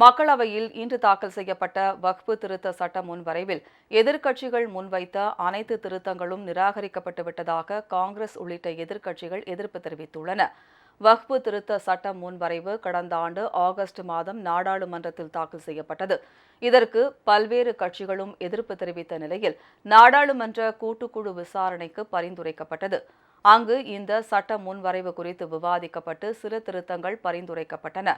மக்களவையில் இன்று தாக்கல் செய்யப்பட்ட வக்பு திருத்த சட்ட முன்வரைவில் எதிர்க்கட்சிகள் முன்வைத்த அனைத்து திருத்தங்களும் நிராகரிக்கப்பட்டு விட்டதாக காங்கிரஸ் உள்ளிட்ட எதிர்க்கட்சிகள் எதிர்ப்பு தெரிவித்துள்ளன. வக்பு திருத்த சட்ட முன்வரைவு கடந்த ஆண்டு ஆகஸ்ட் மாதம் நாடாளுமன்றத்தில் தாக்கல் செய்யப்பட்டது. இதற்கு பல்வேறு கட்சிகளும் எதிர்ப்பு தெரிவித்த நிலையில் நாடாளுமன்ற கூட்டுக்குழு விசாரணைக்கு பரிந்துரைக்கப்பட்டது. அங்கு இந்த சட்ட முன்வரைவு குறித்து விவாதிக்கப்பட்டு சிறு திருத்தங்கள் பரிந்துரைக்கப்பட்டன.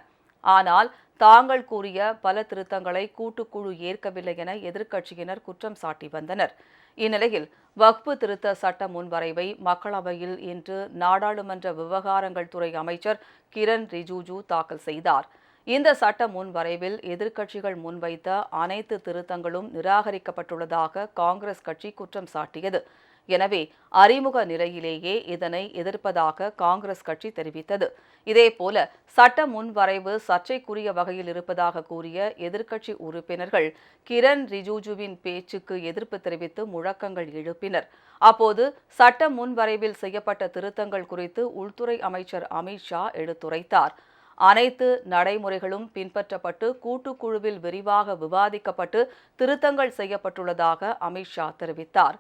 ஆனால் தாங்கள் கூறிய பல திருத்தங்களை கூட்டுக்குழு ஏற்கவில்லை என எதிர்க்கட்சியினர் குற்றம் சாட்டி வந்தனர். இந்நிலையில் வக்பு திருத்த சட்ட முன்வரைவை மக்களவையில் இன்று நாடாளுமன்ற விவகாரங்கள் துறை அமைச்சர் கிரண் ரிஜூஜு தாக்கல் செய்தார். இந்த சட்ட முன்வரைவில் எதிர்க்கட்சிகள் முன்வைத்த அனைத்து திருத்தங்களும் நிராகரிக்கப்பட்டுள்ளதாக காங்கிரஸ் கட்சி குற்றம் சாட்டியது. எனவே அறிமுக நிலையிலேயே இதனை எதிர்ப்பதாக காங்கிரஸ் கட்சி தெரிவித்தது. இதேபோல சட்ட முன்வரைவு சர்ச்சைக்குரிய வகையில் இருப்பதாக கூறிய எதிர்க்கட்சி உறுப்பினர்கள் கிரண் ரிஜிஜுவின் பேச்சுக்கு எதிர்ப்பு தெரிவித்து முழக்கங்கள் எழுப்பினர். அப்போது சட்ட முன்வரைவில் செய்யப்பட்ட திருத்தங்கள் குறித்து உள்துறை அமைச்சர் அமித்ஷா எடுத்துரைத்தார். அனைத்து நடைமுறைகளும் பின்பற்றப்பட்டு கூட்டுக்குழுவில் விரிவாக விவாதிக்கப்பட்டு திருத்தங்கள் செய்யப்பட்டுள்ளதாக அமித்ஷா தெரிவித்தார்.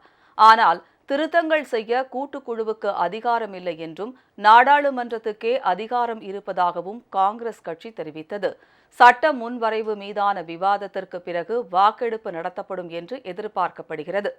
ஆனால் திருத்தங்கள் செய்ய கூட்டுக்குழுவுக்கு அதிகாரம் இல்லை என்றும் நாடாளுமன்றத்துக்கே அதிகாரம் இருப்பதாகவும் காங்கிரஸ் கட்சி தெரிவித்தது. சட்ட முன்வரைவு மீதான விவாதத்திற்கு பிறகு வாக்கெடுப்பு நடத்தப்படும் என்று எதிர்பார்க்கப்படுகிறது.